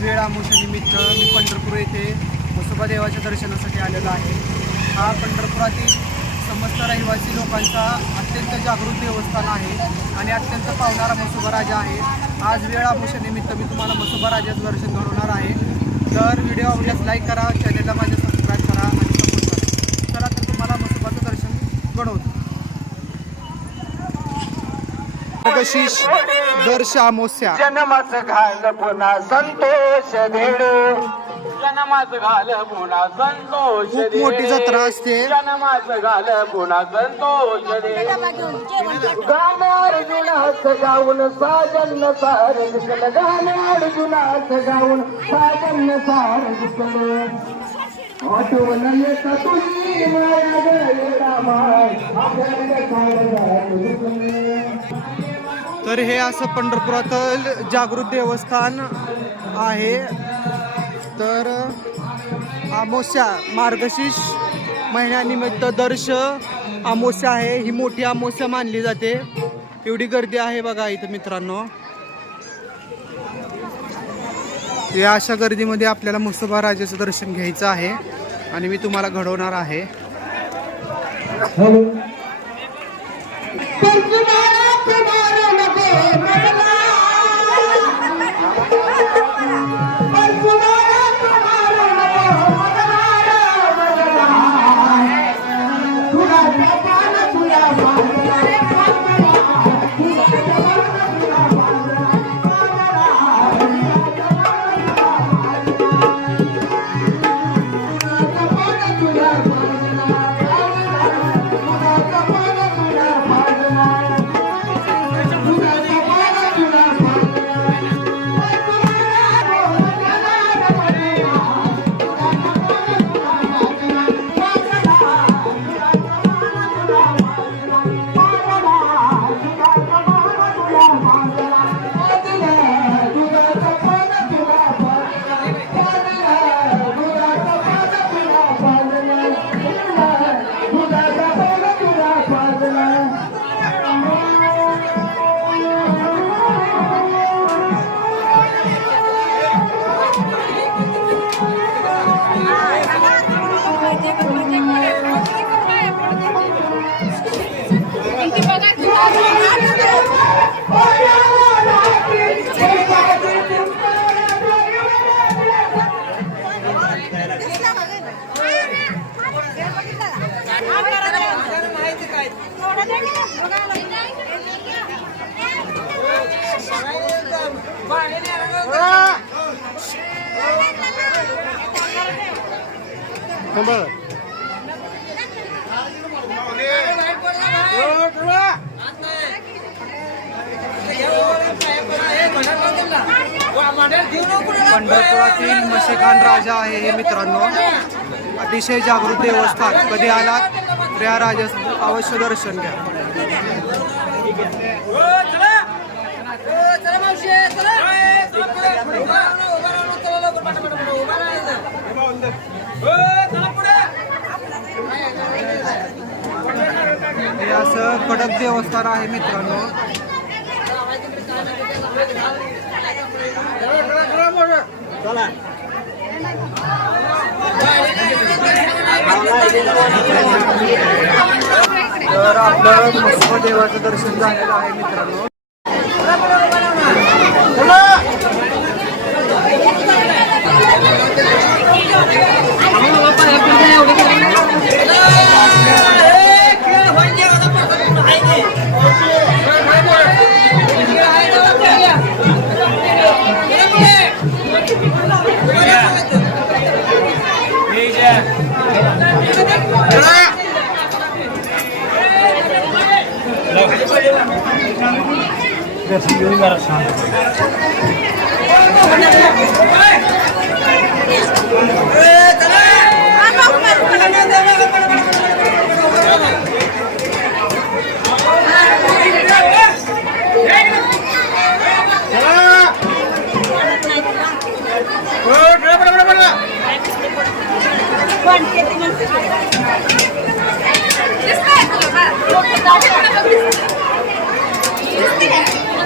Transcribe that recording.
वेळ आमोशानिमित्त मी पंढरपूर येथे म्हसोबा देवाच्या दर्शनासाठी आलेलो आहे. हा पंढरपुरातील समस्त रहिवासी लोकांचा अत्यंत जागृत देवस्थान आहे आणि अत्यंत पावणारा म्हसोबा राजा आहे. आज वेळ आमोशानिमित्त मी तुम्हाला म्हसोबा राजाचं दर्शन घडवणार आहे. तर व्हिडिओ आवडल्यास लाईक करा चॅनलला माझ्या सबस्क्राईब करा आणि सपोर्ट करा. चला तर तुम्हाला म्हसोबाचं दर्शन घडवतो. कशीश दर्श अमोस्या जन्माच घाल पुन्हा संतोष धेडे जन्माच घाल पुन्हा संतोष खूप मोठी जत्रा असते जन्माच घाल पुन्हा संतोष गाणे अर्जुनाच गाऊन साजन सार दिसलं. गाणे गाऊन साजन सार दिसलं. आठवण येत तुझी माया रामा आपल्याला सारं तर हे असं पंढरपुरात जागृत देवस्थान आहे. तर अमावस्या मार्गशीर्ष महिन्यानिमित्त दर्श अमावस्या आहे. ही मोठी अमावस्या मानली जाते. एवढी गर्दी आहे बघा इथं मित्रांनो. या अशा गर्दीमध्ये आपल्याला मुस्तफा राजाचं दर्शन घ्यायचं आहे आणि मी तुम्हाला घडवणार आहे. Come on. पंढरपुरातील मशेखान राजा आहे हे मित्रांनो. अतिशय जागृत देवस्थान. कधी आलात? तर या राजाचं अवश्य दर्शन घ्या. हे असं कडक देवस्थान आहे मित्रांनो. तर आपलं मस्त देवाचं दर्शन झालेलं आहे मित्रांनो. Yeah.